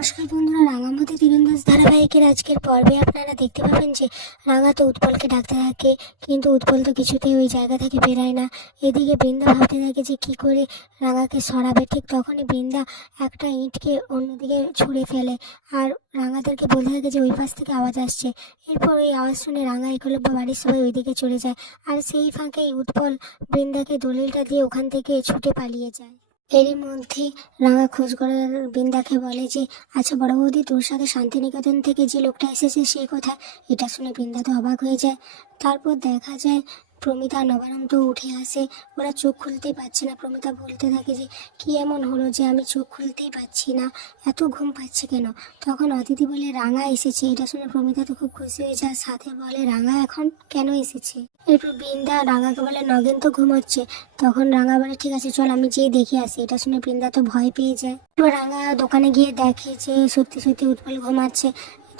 নমস্কার বন্ধুরা রাঙামতি তীরন্দাজ ধারাবাহিকের আজকের পর্বে আপনারা দেখতে পাবেন যে রাঙা তো উৎপলকে ডাকতে থাকে, কিন্তু উৎপল তো কিছুতেই ওই জায়গা থেকে বেরায় না। এদিকে বৃন্দা ভাবতে থাকে যে কি করে রাঙাকে সরাবে, ঠিক তখনই বৃন্দা একটা ইঁটকে অন্যদিকে ছুঁড়ে ফেলে আর রাঙাদেরকে বলতে থাকে যে ওই পাশ থেকে আওয়াজ আসছে। এরপর ওই আওয়াজ শুনে রাঙা একলব্য বাড়ির সবাই ওইদিকে চলে যায় আর সেই ফাঁকেই উৎপল বৃন্দাকে দলিলটা দিয়ে ওখান থেকে ছুটে পালিয়ে যায়। এরই মধ্যে রাঙা খোঁজ করার বৃন্দাকে বলে যে আচ্ছা বড় বৌদি, তোর সাথে শান্তিনিকেতন থেকে যে লোকটা এসেছে সে কোথায়? এটা শুনে বৃন্দা তো অবাক হয়ে যায়। তারপর দেখা যায় প্রমিতা নবানন্দ উঠে আসে। ওরা চোখ খুলতেই পারছে না। প্রমিতা বলতে থাকে যে, কি এমন হলো যে আমি চোখ খুলতেই পারছি না? এত ঘুম পাচ্ছে কেন? তখন অতিথি বলে, রাঙা এসেছে। এটা শুনে প্রমিতা তো খুব খুশি হয়ে যায়। সাথে বলে, রাঙা এখন কেন এসেছে? এরপর বৃন্দা রাঙাকে বলে, নগেন তো ঘুমোচ্ছে। তখন রাঙা বলে, ঠিক আছে, চল আমি যেয়ে দেখে আসি। এটা শুনে বৃন্দা তো ভয় পেয়ে যায়। রাঙা দোকানে গিয়ে দেখে যে, সত্যি সত্যি উৎপল ঘুমাচ্ছে।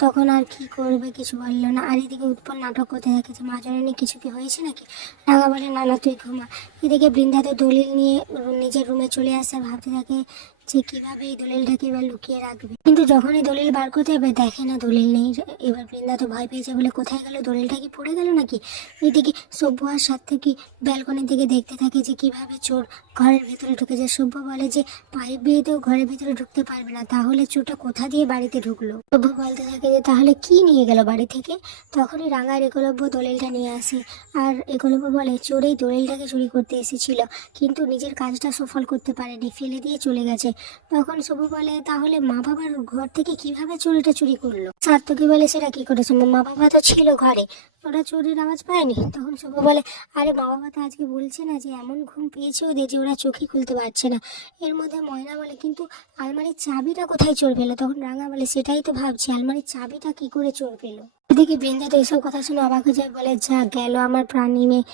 তখন আর কি করবে কিছু বলল না। আর এদিকে উৎপল নাটক করতে থাকে যে, মা জননী কিছু কি হয়েছে নাকি? রাঙা বলে, না না, তুই ঘুমা। এদিকে বৃন্দা তো দলিল নিয়ে নিজের রুমে চলে আসে। ভাবতে থাকে যে কীভাবে এই দলিলটাকে এবার লুকিয়ে রাখবে। কিন্তু যখনই দলিল বার করতে যাবে দেখে না দলিল নেই। এবার বৃন্দা তো ভয় পেয়েছে বলে কোথায় গেল? দলিলটা কি পড়ে গেল নাকি? ওইদিকে সভ্য আর সাথে থেকে ব্যালকনি থেকে দেখতে থাকে যে কীভাবে চোর ঘরের ভেতরে ঢুকে যায়। সভ্য বলে যে, পাইপ বেয়েতেও ঘরের ভেতরে ঢুকতে পারবে না। তাহলে চোরটা কোথা দিয়ে বাড়িতে ঢুকলো? সভ্য বলতে থাকে যে, তাহলে কি নিয়ে গেল বাড়ি থেকে? তখনই রাঙার একলব্য দলিলটা নিয়ে আসে। আর একলব্য বলে, চোর এই দলিলটাকে চুরি করতে এসেছিল, কিন্তু নিজের কাজটা সফল করতে পারেনি। ফেলে দিয়ে চলে গেছে। তখন সবু বলে, তাহলে মা বাবার ঘর থেকে কীভাবে চুরিটা চুরি করল? সার্থকী বলে, সেটা কি করে মা বাবা তো ছিল ঘরে, ওরা চুরির আওয়াজ পায়নি। তখন সবু বলে, আরে মা বাবা তো আজকে বলছে না যে এমন ঘুম পেয়েছে ওদের যে ওরা চোখে খুলতে পারছে না। এর মধ্যে ময়না বলে, কিন্তু আলমারির চাবিটা কোথায় চোর পেল? তখন রাঙা বলে, সেটাই তো ভাবছি, আলমারির চাবিটা কি করে চোর পেল? এদিকে বৃন্দা তো এসব কথা শুনে অবাক হয়ে যায়, বলে, যা গেল আমার প্রাণী মেয়ে।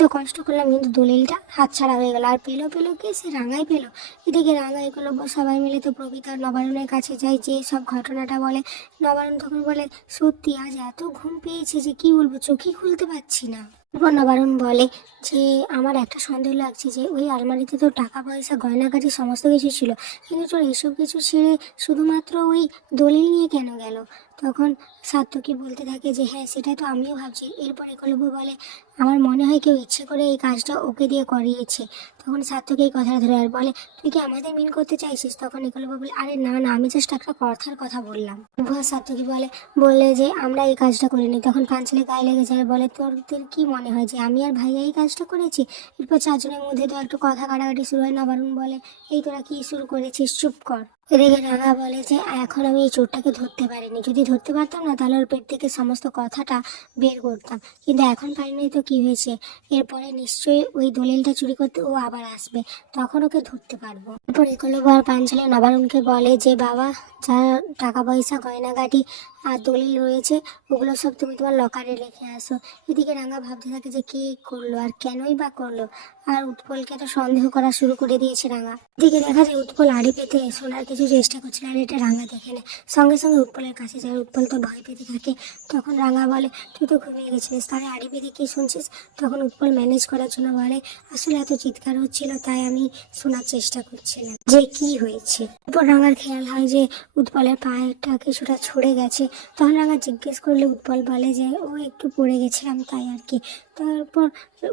এত কষ্ট করলাম, কিন্তু দলিলটা হাতছাড়া হয়ে গেল। আর পেল পেল কি? সে রাঙাই পেল। এদিকে রাঙাই এগুলো সবাই মিলে তো প্রবিতার নবায়নের কাছে যায় যে সব ঘটনাটা বলে। নবায়ন তখন বলে, সত্যি, আজ এত ঘুম পেয়েছে যে কি বলব, চোখই খুলতে পারছি না। এরপর নবারণ বলে যে, আমার একটা সন্দেহ লাগছে যে, ওই আলমারিতে তো টাকা পয়সা গয়নাগাটি সমস্ত কিছু ছিল। কিন্তু তোর এসব কিছু ছেড়ে শুধুমাত্র ওই দলিল নিয়ে কেন গেল? তখন সাত্তকী বলতে থাকে যে হ্যাঁ সেটাই তো আমিও ভাবছি। এরপর একলব্য বলে আমার মনে হয় কেউ ইচ্ছে করে এই কাজটা ওকে দিয়ে করিয়েছে। তখন সাত্তকী এই কথাটা ধরে আর বলে, তুই কি আমাদের মিন করতে চাইছিস? তখন একলব্য বলে, আরে না না, আমি জাস্ট একটা কথার কথা বললাম। ভুয়া সাত্তকী বলে বললে যে আমরা এই কাজটা করিনি। তখন পাঁচলে গায়ে লেগে যায়, বলে, তোর তোর কি মনে হয় যে আমি আর ভাইয়া এই কাজটা করেছি? এরপর চারজনের মধ্যে তো একটু কথা কাটাকাটি শুরু হয়। নবারুণ বলে, এই তোরা কি শুরু করেছিস? চুপ কর। এদিকে রাঙা বলে যে, এখন আমি এই চোরটাকে ধরতে পারিনি। যদি ধরতে পারতাম না, তাহলে ওর পেট থেকে সমস্ত কথাটা বের করতাম। কিন্তু এখন পারিনি তো কি হয়েছে? এরপরে নিশ্চয়ই ওই দলিলটা চুরি করতে ও আবার আসবে। তখন ওকে ধরতে পারব। এরপর একলব্য আর পাঞ্চালে নবারুণকে বলে যে, বাবা, যা টাকা পয়সা গয়নাগাটি আর দলিল রয়েছে, ওগুলো সব তুমি তোমার লকারে রেখে আসো। এদিকে রাঙা ভাবতে থাকে যে, কে করল আর কেনই বা করল? আর উৎপলকে তো সন্দেহ করা শুরু করে দিয়েছে রাঙা। এদিকে দেখা যায় উৎপল আড়ি পেতে শোনার কিছু চেষ্টা করছিল আর এটা রাঙা দেখে নেয় সঙ্গে সঙ্গে উৎপলের কাছে যায়, উৎপল তো ভয় পেতে থাকে। তখন রাঙা বলে, তুই তো ঘুমিয়ে গেছিলিস, তাহলে আড়ি পেতে কি শুনছিস? তখন উৎপল ম্যানেজ করার জন্য বলে, আসলে এত চিৎকার হচ্ছিল, তাই আমি শোনার চেষ্টা করছিলাম যে কি হয়েছে? এরপর রাঙার খেয়াল হয় যে উৎপলের পায়েটা কিছুটা ছড়ে গেছে। তখন রাঙা জিজ্ঞেস করলে উৎপল বলে যে, ও একটু পড়ে গেছিলাম তাই আর কি। তারপর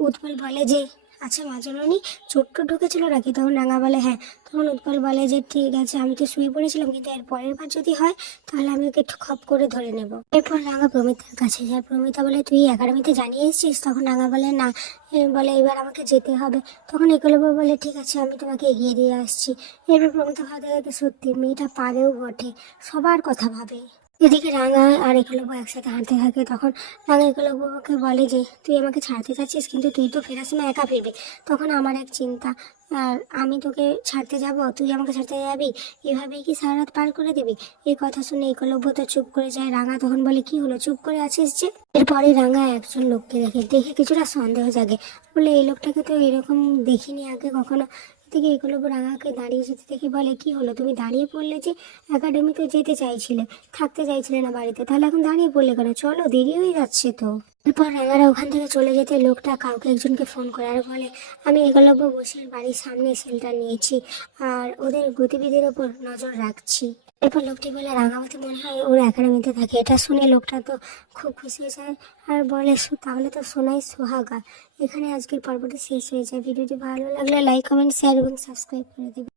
উৎপল বলে যে আচ্ছা মা জননী ছোট্ট ঢুকেছিল নাকি? তখন রাঙা বলে হ্যাঁ। তখন উৎপল বলে যে, ঠিক আছে, আমি তো শুয়ে পড়েছিলাম, কিন্তু এর পরের বার যদি হয়, তাহলে আমি ওকে খপ করে ধরে নেব। এরপর রাঙা প্রমিতার কাছে যায়। প্রমিতা বলে, তুই একাডেমিতে জানিয়ে এসেছিস? তখন রাঙা বলে, না। বলে, এবার আমাকে যেতে হবে। তখন একলব্য বলে, ঠিক আছে, আমি তোমাকে এগিয়ে দিয়ে আসছি। এরপর প্রমিতা ভাবতে সত্যি, মেয়েটা পারেও বটে। সবার কথা ভাবে। এদিকে রাঙা আর একলব্য একসাথে হাঁটতে থাকে, তখন রাঙা একলব্যকে বলে যে, তুই আমাকে ছাড়তে চাচ্ছিস কিন্তু তুই তো ফেরার সময় একা ফিরবি। তখন আমার এক চিন্তা, আর আমি তোকে ছাড়তে যাব, তুই আমাকে ছাড়তে যাবি? এভাবেই কি সারা রাত পার করে দিবি? এই কথা শুনে একলব্য তো চুপ করে যায়। রাঙা তখন বলে, কি হলো, চুপ করে আছিস যে? এরপরে রাঙা একজন লোককে দেখে দেখে কিছুটা সন্দেহ জাগে। বলে, এই লোকটাকে তো এরকম দেখিনি আগে কখনো। থেকে এগুলো রাঙাকে দাঁড়িয়ে যেতে দেখে বলে, কি হলো? তুমি দাঁড়িয়ে পড়লে যে একাডেমিতে যেতে চাইছিলে, থাকতে চাইছিলে না বাড়িতে, তাহলে এখন দাঁড়িয়ে পড়লে কেন? চলো, দেরি হয়ে যাচ্ছে তো। এরপর রাঙারা ওখান থেকে চলে যেতে লোকটা কাউকে একজনকে ফোন করে আর বলে, আমি একলব্য বসে বাড়ির সামনে সেলটা নিয়েছি আর ওদের গতিবিধির ওপর নজর রাখছি। এরপর লোকটি বলে রাঙাবতী মনে হয় ওর একাডেমিতে থাকে। এটা শুনে লোকটা তো খুব খুশি হয়ে যায় আর বলে, "সু- তাহলে তো সোনাই সোহাগা। এখানে আজকের পর্বটি শেষ হয়ে যায়। ভিডিওটি ভালো লাগলে লাইক, কমেন্ট শেয়ার এবং সাবস্ক্রাইব করে দেবে।